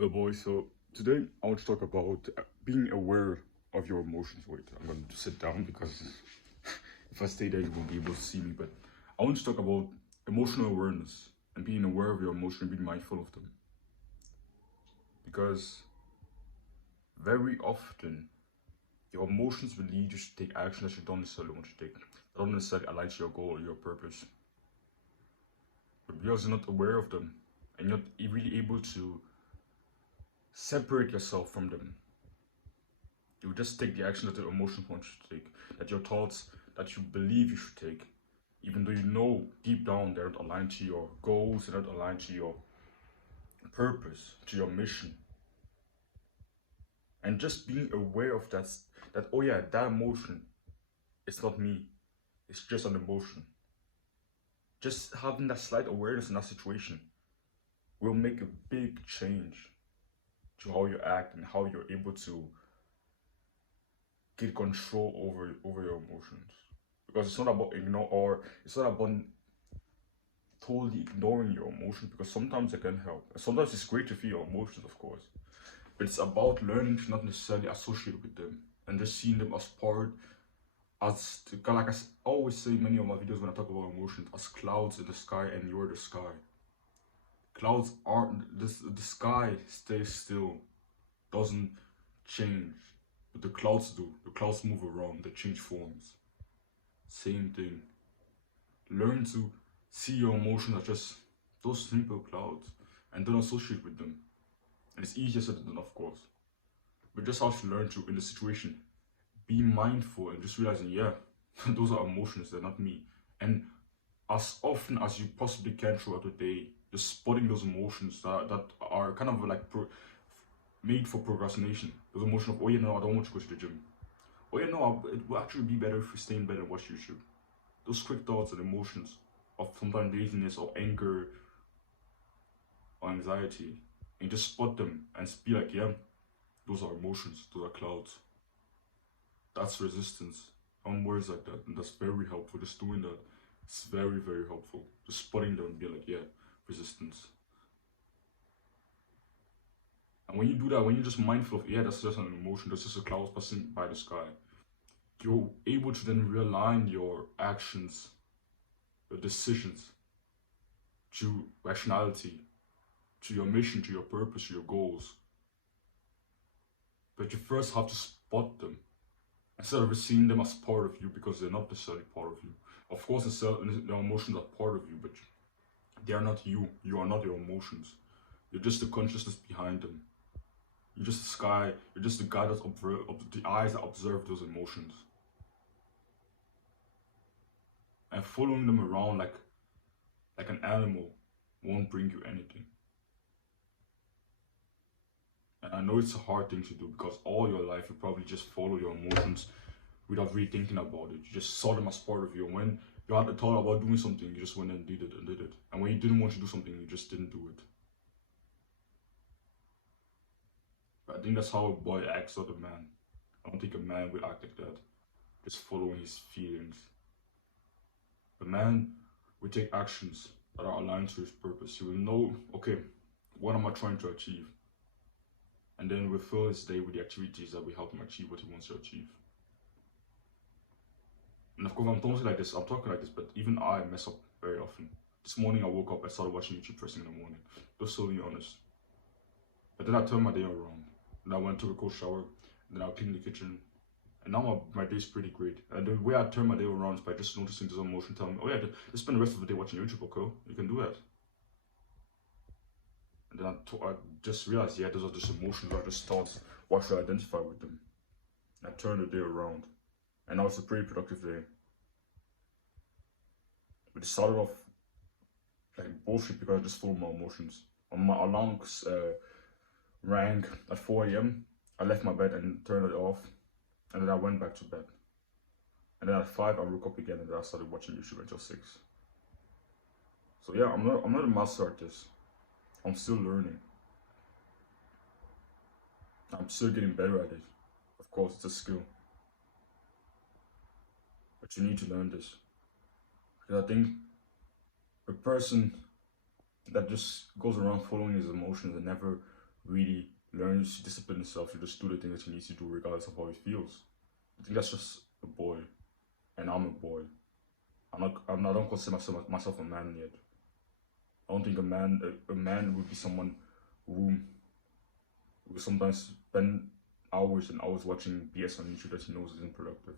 Hello, boys. So today I want to talk about being aware of your emotions. Wait, I'm going to sit down because if I stay there, you won't be able to see me. But I want to talk about emotional awareness and being aware of your emotions and being mindful of them. Because very often, your emotions will lead you to take action that you don't necessarily want to take. That don't necessarily align to your goal or your purpose. But because you're not aware of them and you're not really able to separate yourself from them, you just take the action that your emotions want you to take, that your thoughts that you believe you should take, even though you know deep down they're not aligned to your goals, they're not aligned to your purpose, to your mission. And just being aware of that oh yeah, that emotion, it's not me, it's just an emotion. Just having that slight awareness in that situation will make a big change to how you act and how you're able to get control over your emotions. Because it's not about it's not about totally ignoring your emotions, because sometimes it can help. Sometimes it's great to feel your emotions, of course, but it's about learning to not necessarily associate with them and just seeing them as part, like I always say in many of my videos when I talk about emotions, as clouds in the sky, and you're the sky. Clouds aren't the sky stays still, doesn't change, but the clouds do. The clouds move around, they change forms. Same thing. Learn to see your emotions as just those simple clouds and don't associate with them. And it's easier said than done, of course. But just have to learn to, in the situation, be mindful and just realizing, yeah, those are emotions, they're not me. And as often as you possibly can throughout the day, just spotting those emotions that are kind of like made for procrastination. Those emotions of, oh, no, I don't want to go to the gym. Oh, no, it will actually be better if we stay in bed and watch YouTube. Those quick thoughts and emotions of sometimes laziness or anger or anxiety, and just spot them and be like, yeah, those are emotions, those are clouds. That's resistance. Words like that, and that's very helpful. Just doing that, it's very, very helpful. Just spotting them and be like, yeah, resistance. And when you do that, when you're just mindful of, yeah, that's just an emotion, that's just a cloud passing by the sky, you're able to then realign your actions, your decisions to rationality, to your mission, to your purpose, to your goals. But you first have to spot them instead of seeing them as part of you, because they're not necessarily part of you. Of course, the emotions are part of you, but they are not you. You are not your emotions. You're just the consciousness behind them. You're just the sky. You're just the guy that's the eyes that observe those emotions. And following them around like an animal won't bring you anything. And I know it's a hard thing to do, because all your life you probably just follow your emotions without really thinking about it. You just saw them as part of you. And when you had a thought about doing something, you just went and did it. And when you didn't want to do something, you just didn't do it. But I think that's how a boy acts, not a man. I don't think a man will act like that, just following his feelings. A man will take actions that are aligned to his purpose. He will know, okay, what am I trying to achieve? And then we'll fill his day with the activities that will help him achieve what he wants to achieve. And of course, I'm talking like this, but even I mess up very often. This morning I woke up, I started watching YouTube first thing in the morning. Just so be honest. But then I turned my day around. And I went to a cold shower, and then I cleaned the kitchen. And now my day's pretty great. And the way I turn my day around is by just noticing this emotion telling me, oh yeah, just spend the rest of the day watching YouTube, okay? You can do that. And then I just realized, yeah, those are just emotions, or just thoughts. Why should I identify with them? And I turned the day around. And now it's a pretty productive day. But it started off like bullshit because I just followed my emotions. When my alarm rang at 4 a.m., I left my bed and turned it off. And then I went back to bed. And then at 5, I woke up again, and then I started watching YouTube until 6. So yeah, I'm not a master artist. I'm still learning. I'm still getting better at it. Of course, it's a skill. But you need to learn this. Because I think a person that just goes around following his emotions and never really learns to discipline himself to just do the things that he needs to do regardless of how he feels. I think that's just a boy, and I'm a boy. I don't consider myself a man yet. I don't think a man would be someone who would sometimes spend hours and hours watching BS on YouTube that he knows isn't productive.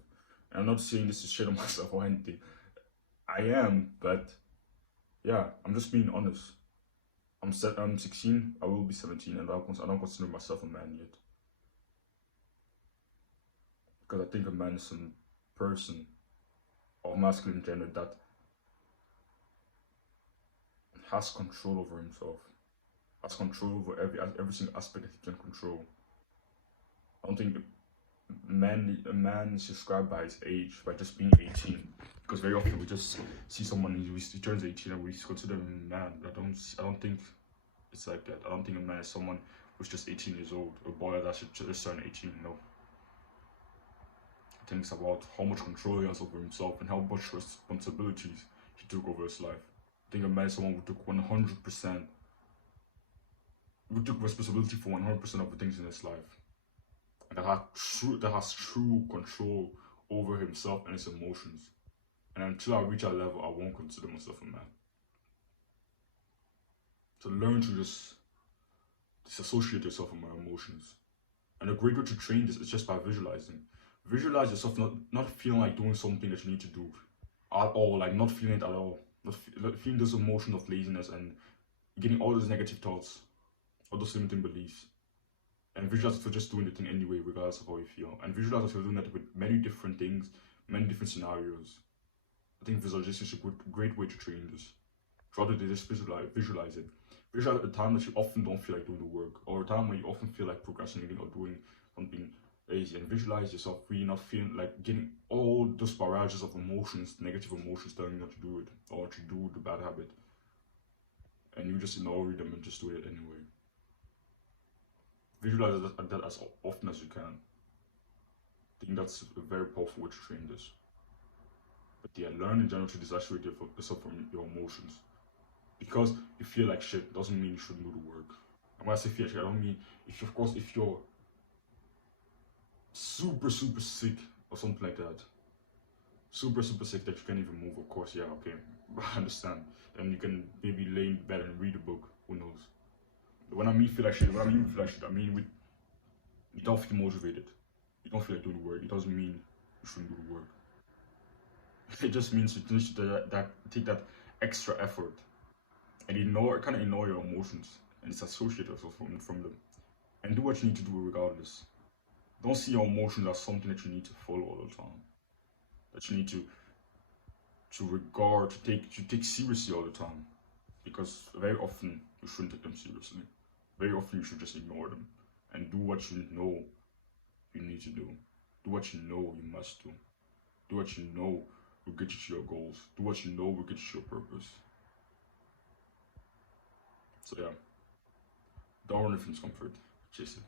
And I'm not saying this to shit on myself or anything. I am, but yeah, I'm just being honest. I'm 16. I will be 17, and I don't consider myself a man yet. Because I think a man is a person of masculine gender that has control over himself, has control over every single aspect that he can control. I don't think a man is described by his age by just being 18. Because very often we just see someone he turns 18 and we consider him a man. I don't think it's like that. I don't think a man is someone who's just 18 years old, a boy that should just turn 18. No. I think it's about how much control he has over himself and how much responsibilities he took over his life. I think a man is someone who took 100%, who took responsibility for 100% of the things in his life. And that has true control over himself and his emotions. And until I reach that level, I won't consider myself a man. So learn to just disassociate yourself from my emotions. And a great way to train this is just by visualizing. Visualize yourself not feeling like doing something that you need to do at all, like not feeling it at all. Not feeling this emotion of laziness and getting all those negative thoughts, all those limiting beliefs. And visualize for just doing the thing anyway, regardless of how you feel. And visualize yourself doing that with many different things, many different scenarios. I think visualization is a great way to train this. Throughout the day, just visualize it. Visualize at the time that you often don't feel like doing the work, or a time when you often feel like procrastinating or doing something lazy, and visualize yourself really not feeling like getting all those barrages of emotions, negative emotions telling you not to do it, or to do the bad habit. And you just ignore them and just do it anyway. Visualize that as often as you can. I think that's a very powerful way to train this. But yeah, learn in general to disassociate yourself from your emotions. Because you feel like shit doesn't mean you shouldn't do the work. And when I say feel like shit, I don't mean if you're super sick or something like that. Super sick that you can't even move, of course, yeah, okay. I understand. Then you can maybe lay in bed and read a book, who knows. But when I mean feel like shit, I mean you don't feel motivated. You don't feel like doing the work. It doesn't mean you shouldn't do the work. It just means you need to take that extra effort and kind of ignore your emotions and disassociate yourself from them, and do what you need to do regardless. Don't see your emotions as something that you need to follow all the time, that you need to regard, to take seriously all the time, because very often you shouldn't take them seriously. Very often you should just ignore them and do what you know you need to do. Do what you know you must do. Do what you know will get you to your goals. Do what you know will get you to your purpose. So yeah, don't run from discomfort. Chase it.